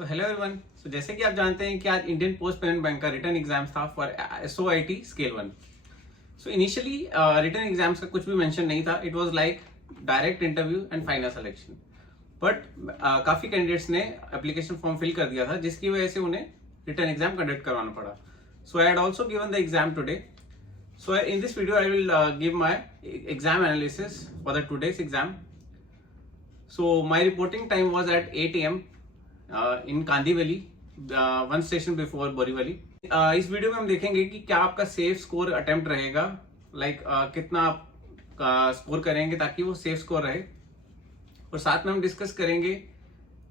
So hello everyone. सो जैसे कि आप जानते हैं कि आज इंडियन पोस्ट पेमेंट बैंक का रिटर्न एग्जाम्स था for SOIT scale 1। So initially return exams का कुछ भी मेंशन नहीं था। It was like direct interview and final selection. But काफी कैंडिडेट्स ने एप्लीकेशन फॉर्म फिल कर दिया था, जिसकी वजह से उन्हें रिटर्न एग्जाम कंडक्ट करवाना पड़ा। So I had also given the exam today. So in this video, I will give my exam analysis for the today's exam. So my reporting time was at 8 a.m. In Kandivali, one station before Borivali. इस video में हम देखेंगे कि क्या आपका safe score attempt रहेगा, कितना आप स्कोर करेंगे ताकि वो सेफ स्कोर रहे, और साथ में हम डिस्कस करेंगे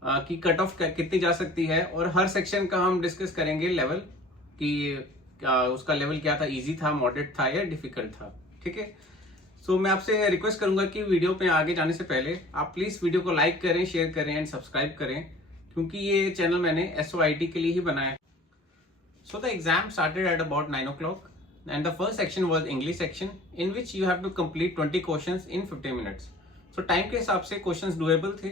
कि कट ऑफ कितनी जा सकती है, और हर सेक्शन का हम डिस्कस करेंगे लेवल कि उसका लेवल क्या था, इजी था, मॉडरेट था या डिफिकल्ट था। ठीक है। सो मैं आपसे रिक्वेस्ट करूंगा कि वीडियो पे आगे जाने से पहले आप प्लीज वीडियो को लाइक करें, शेयर करें एंड सब्सक्राइब करें, क्योंकि ये चैनल मैंने SOIT के लिए ही बनाया है। So the exam started at about 9 o'clock and the first section was English section in which you have to complete 20 questions in 15 minutes. So time के हिसाब से क्वेश्चंस डुएबल थे।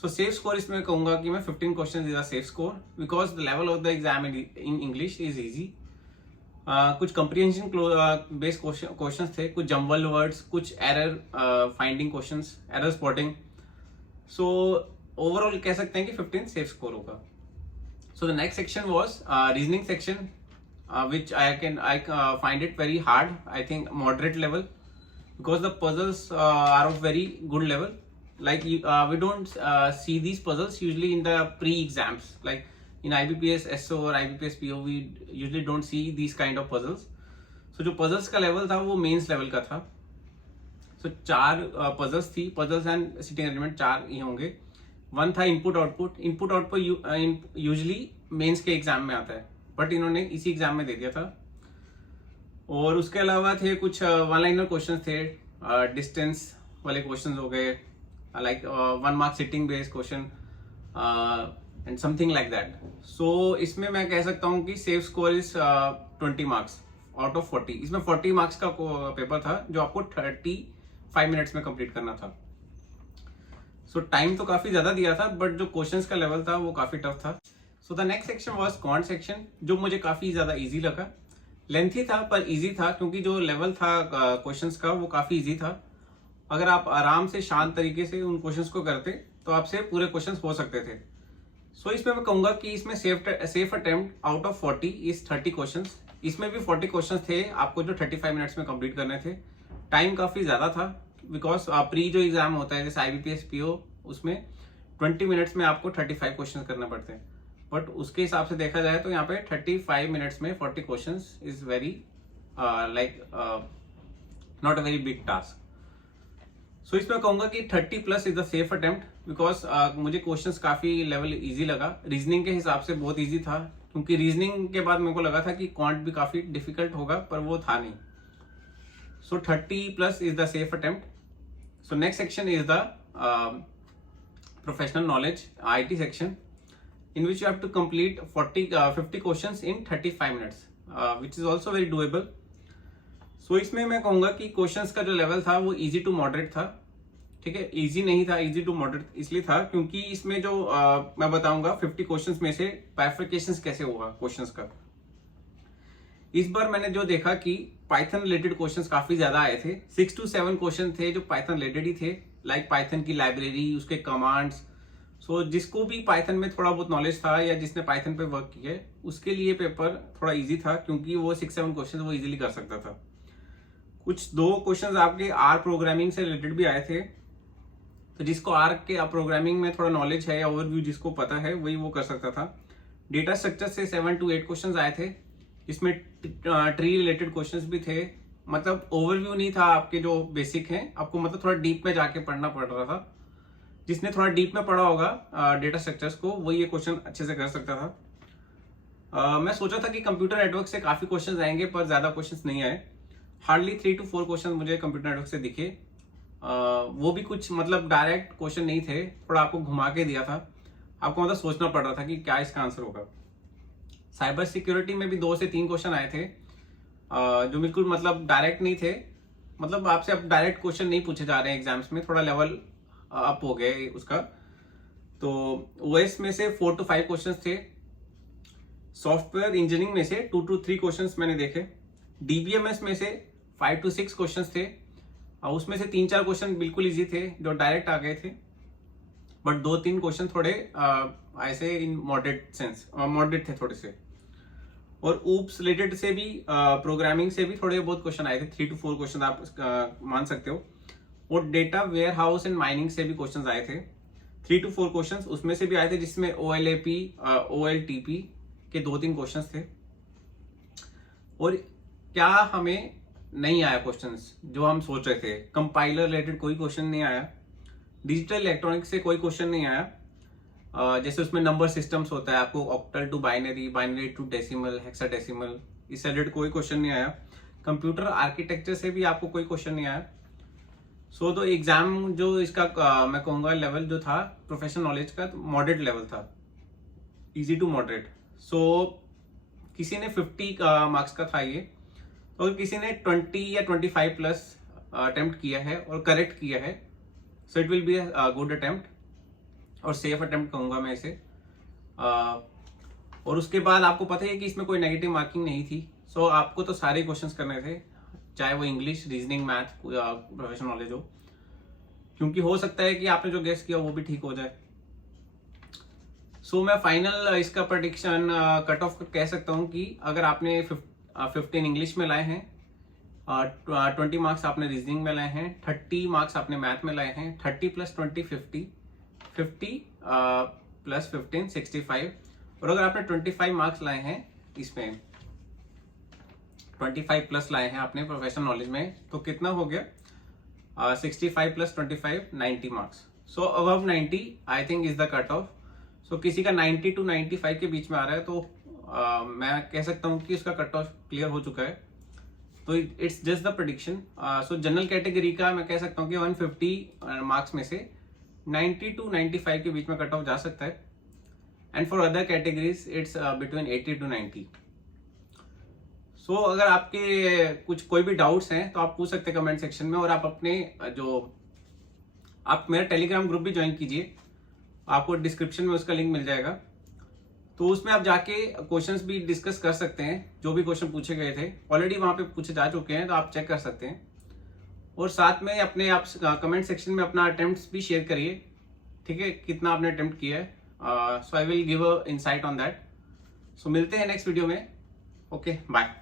सो सेफ स्कोर इसमें कहूंगा कि मैं 15 questions is a safe score because the level of the exam in English is easy. कुछ comprehension based questions थे, कुछ जम्बल वर्ड्स, कुछ error finding questions, error spotting. So overall कह सकते हैं कि 15 सेफ स्कोर होगा। So the next section was reasoning section which I find it very hard. I think moderate level because the puzzles are of very good level. Like we don't see these puzzles usually in the pre-exams. Like in IBPS SO or IBPS PO, we usually don't see these kind of puzzles. So जो puzzles का level था वो mains level का था। So 4 puzzles थी, puzzles and sitting arrangement 4 ही होंगे। One था input output। input output usually mains के exam में आता है, बट इन्होंने इसी एग्जाम में दे दिया था। और उसके अलावा थे कुछ वन लाइनर क्वेश्चन थे, डिस्टेंस वाले क्वेश्चन हो गए, like 1 mark sitting based question and something like that. So इसमें मैं कह सकता हूँ कि safe score is 20 marks out of 40। इसमें 40 मार्क्स का पेपर था जो आपको 35 मिनट्स में कंप्लीट करना था। सो टाइम तो काफी ज्यादा दिया था, बट जो क्वेश्चंस का लेवल था वो काफी टफ था। So the next section was quant section, जो मुझे काफी ज्यादा इजी लगा। लेंथी था पर इजी था, क्योंकि जो लेवल था क्वेश्चंस का वो काफी इजी था। अगर आप आराम से शांत तरीके से उन क्वेश्चंस को करते तो आपसे पूरे क्वेश्चंस हो सकते थे। सो इसमें मैं कहूंगा कि इसमें safe attempt out of 40 is 30 questions. इसमें भी 40 क्वेश्चंस थे आपको जो 35 मिनट्स में कंप्लीट करने थे। टाइम काफी ज्यादा था बिकॉज प्री जो एग्जाम होता है जैसे IBPS PO, उसमें 20 मिनट्स में आपको 35 क्वेश्चन करने पड़ते हैं, बट उसके हिसाब से देखा जाए तो यहाँ पे 35 मिनट्स में 40 questions is very not a very big task. So इसमें कहूंगा कि 30 plus is the safe attempt because मुझे क्वेश्चंस काफी लेवल इजी लगा। रीजनिंग के हिसाब से बहुत इजी था, क्योंकि रीजनिंग के बाद मेरे को लगा था कि क्वांट भी काफी डिफिकल्ट होगा, पर वो था नहीं। सो 30 plus is the safe attempt. So next section is the professional knowledge IT section, in which you have to complete 50 questions in 35 minutes, which is also very doable. So इसमें मैं कहूंगा कि क्वेश्चंस का जो लेवल था वो easy to moderate था। ठीक है, इजी नहीं था, इजी टू मॉडरेट इसलिए था क्योंकि इसमें जो मैं बताऊंगा 50 क्वेश्चंस में से बाइफरकेशंस कैसे होगा क्वेश्चंस का। इस बार मैंने जो देखा कि पाइथन रिलेटेड क्वेश्चंस काफी ज्यादा आए थे। 6 to 7 क्वेश्चन थे जो पाइथन रिलेटेड ही थे, लाइक पाइथन की लाइब्रेरी, उसके कमांड्स। सो जिसको भी पाइथन में थोड़ा बहुत नॉलेज था या जिसने पाइथन पे वर्क किया है उसके लिए पेपर थोड़ा इजी था, क्योंकि वो 6-7 क्वेश्चन वो इजीली कर सकता था। कुछ 2 क्वेश्चंस आपके R प्रोग्रामिंग से रिलेटेड भी आए थे, तो जिसको R के प्रोग्रामिंग में थोड़ा नॉलेज है या ओवरव्यू जिसको पता है वही वो कर सकता था। डेटा स्ट्रक्चर से 7 to 8 क्वेश्चन आए थे। इसमें ट्री रिलेटेड क्वेश्चन भी थे, मतलब ओवरव्यू नहीं था आपके जो बेसिक है, आपको मतलब थोड़ा डीप में जाके पढ़ना पड़ रहा था। जिसने थोड़ा डीप में पढ़ा होगा डेटा स्ट्रक्चर्स को वो ये क्वेश्चन अच्छे से कर सकता था। मैं सोचा था कि कंप्यूटर नेटवर्क से काफी क्वेश्चंस आएंगे, पर ज्यादा क्वेश्चंस नहीं आए। हार्डली 3 to 4 क्वेश्चन मुझे कंप्यूटर नेटवर्क से दिखे। वो भी कुछ मतलब डायरेक्ट क्वेश्चन नहीं थे, थोड़ा आपको घुमा के दिया था, आपको मतलब सोचना पड़ रहा था कि क्या इसका आंसर होगा। साइबर सिक्योरिटी में भी 2 से 3 क्वेश्चन आए थे जो बिल्कुल मतलब डायरेक्ट नहीं थे, मतलब आपसे अब डायरेक्ट क्वेश्चन नहीं पूछे जा रहे हैं एग्जाम्स में, थोड़ा लेवल अप हो गए उसका। तो ओएस में से 4 to 5 क्वेश्चंस थे, सॉफ्टवेयर इंजीनियरिंग में से 2 to 3 क्वेश्चंस मैंने देखे, डीबीएमएस में से 5 to 6 क्वेश्चंस थे, और उसमें से 3-4 क्वेश्चन बिल्कुल इजी थे जो डायरेक्ट आ गए थे, बट 2-3 क्वेश्चन थोड़े ऐसे इन मॉडरेट थे थोड़े से। और ऊप्स रिलेटेड से भी प्रोग्रामिंग से भी थोड़े बहुत क्वेश्चन आए थे, 3 to 4 क्वेश्चन आप मान सकते हो। और data warehouse and mining से भी क्वेश्चन आए थे, 3 to 4 क्वेश्चन उसमें से भी आए थे, जिसमें OLAP OLTP के 2-3 क्वेश्चन थे। और क्या हमें नहीं आया क्वेश्चंस जो हम सोच रहे थे, कंपाइलर रिलेटेड कोई क्वेश्चन नहीं आया, डिजिटल इलेक्ट्रॉनिक्स से कोई क्वेश्चन नहीं आया, जैसे उसमें नंबर सिस्टम्स होता है, आपको octal to binary, binary to decimal, hexadecimal, इस रिलेटेड कोई क्वेश्चन नहीं आया। कंप्यूटर आर्किटेक्चर से भी आपको कोई क्वेश्चन नहीं आया। सो तो एग्जाम जो इसका मैं कहूँगा लेवल जो था प्रोफेशनल नॉलेज का, मॉडरेट लेवल था, इजी टू मॉडरेट। सो किसी ने 50 मार्क्स का था ये, तो किसी ने 20 या 25 प्लस अटेम्प्ट किया है और करेक्ट किया है, so it will be a good attempt और सेफ अटेम्प्ट कहूँगा मैं इसे। और उसके बाद आपको पता है कि इसमें कोई नेगेटिव मार्किंग नहीं थी, सो आपको तो सारे क्वेश्चंस करने थे, चाहे वो English, reasoning, math, professional knowledge हो, क्योंकि हो सकता है कि आपने जो गेस किया वो भी ठीक हो जाए। सो मैं फाइनल इसका प्रेडिक्शन कट ऑफ कह सकता हूँ कि अगर आपने 15 इंग्लिश में लाए हैं, 20 मार्क्स आपने रीजनिंग में लाए हैं, 30 मार्क्स आपने मैथ में लाए हैं, 30 + 20 50 + 15 65, और अगर आपने 25 मार्क्स लाए हैं इसमें, 25 प्लस लाए हैं आपने प्रोफेशनल नॉलेज में, तो कितना हो गया, 65 + 25 90 marks. So above 90 I think is the cut off. So किसी का 90 to 95 के बीच में आ रहा है, तो मैं कह सकता हूँ कि उसका कट ऑफ क्लियर हो चुका है, तो it's just the prediction. So general category का मैं कह सकता हूँ कि 150 मार्क्स में से 90 to 95 के बीच में कट ऑफ जा सकता है, and for other categories it's between 80 to 90। सो अगर आपके कोई भी डाउट्स हैं तो आप पूछ सकते हैं कमेंट सेक्शन में, और आप अपने आप मेरा टेलीग्राम ग्रुप भी ज्वाइन कीजिए, आपको डिस्क्रिप्शन में उसका लिंक मिल जाएगा, तो उसमें आप जाके क्वेश्चंस भी डिस्कस कर सकते हैं, जो भी क्वेश्चन पूछे गए थे ऑलरेडी वहां पे पूछे जा चुके हैं, तो आप चेक कर सकते हैं। और साथ में अपने आप कमेंट सेक्शन में अपना अटेम्प्ट्स भी शेयर करिए, ठीक है, कितना आपने अटेम्प्ट किया है। So I will give a insight on that. So मिलते हैं नेक्स्ट वीडियो में, ओके बाय।